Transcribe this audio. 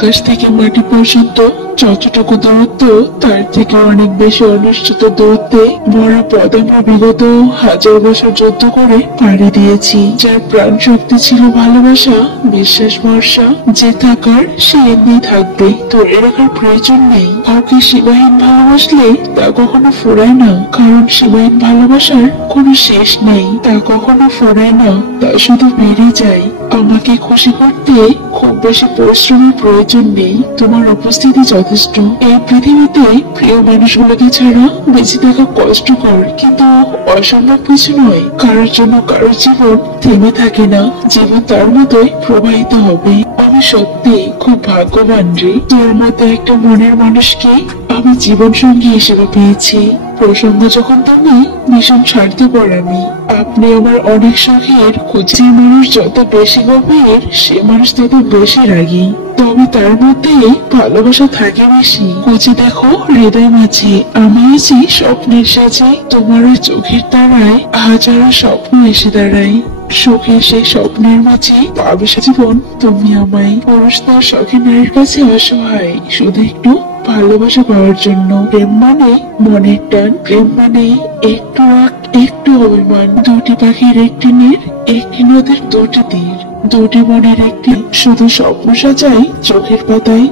আকাশ থেকে মাটি পর্যন্ত যতটুকু দূরত্ব, তার থেকে অনেক বেশি অনিশ্চিত দূরত্বে ভরা পথ আমরা বিগত হাজার বছর যুদ্ধ করে পাড়ি দিয়েছি। যার প্রাণ শক্তি ছিল ভালোবাসা, বিশ্বাস, ভরসা, যে থাকার সে এমনি থাকবে, তোর এলাকার প্রয়োজন নেই। কাউকে সীমাহীন ভালোবাসলে তা কখনো ফুরায় না, কারণ সীমাহীন ভালোবাসার কোনো শেষ নেই। তা কখনো ফুরায় না, তা শুধু বেড়ে যায়। আমাকে খুশি করতে খুব বেশি পরিশ্রমের প্রয়োজন নেই, তোমার উপস্থিতি যথেষ্ট। এই পৃথিবীতে প্রিয় মানুষগুলোকে ছাড়া বেঁচে থাকা কষ্টকর, কিন্তু অসম্ভব কিছু নয়। কারোর জন্য কারোর জীবন থেমে থাকে না, জীবন তার মতোই প্রবাহিত হবে। আমি সত্যি খুব ভাগ্যবান রে, তোর মতো একটা মনের মানুষকে আমি জীবন সঙ্গী হিসেবে পেয়েছি। প্রসঙ্গ যখন তুমি ভীষণ স্বার্থপর আমি। আপনি আমার অনেক শখের, যে মানুষ যত বেশি গভীর সে মানুষ তত বেশি রাগী, তবে তার মধ্যে ভালোবাসা থাকে বেশি। খুঁজে দেখো হৃদয় মাঝে আমি আছি স্বপ্নের সাজে, তোমার ওই চোখের তারায় হাজারো স্বপ্ন এসে দাঁড়ায়। শোকের সেই স্বপ্নের মাঝে পাবে জীবন তুমি আমায়। পুরুষ তার শখের নারীর কাছে অসহায়, শুধু একটু ভালোবাসা পাওয়ার জন্য। প্রেম মানে মনের টান, প্রেম মানে একটু রাগ, একটু অভিমান। দুটি পাখির একটি নীর, একটি নদীর দুটি তীর, দুটি মনের একটি। শুধু স্বপ্ন সাজাই চোখের পাতায়,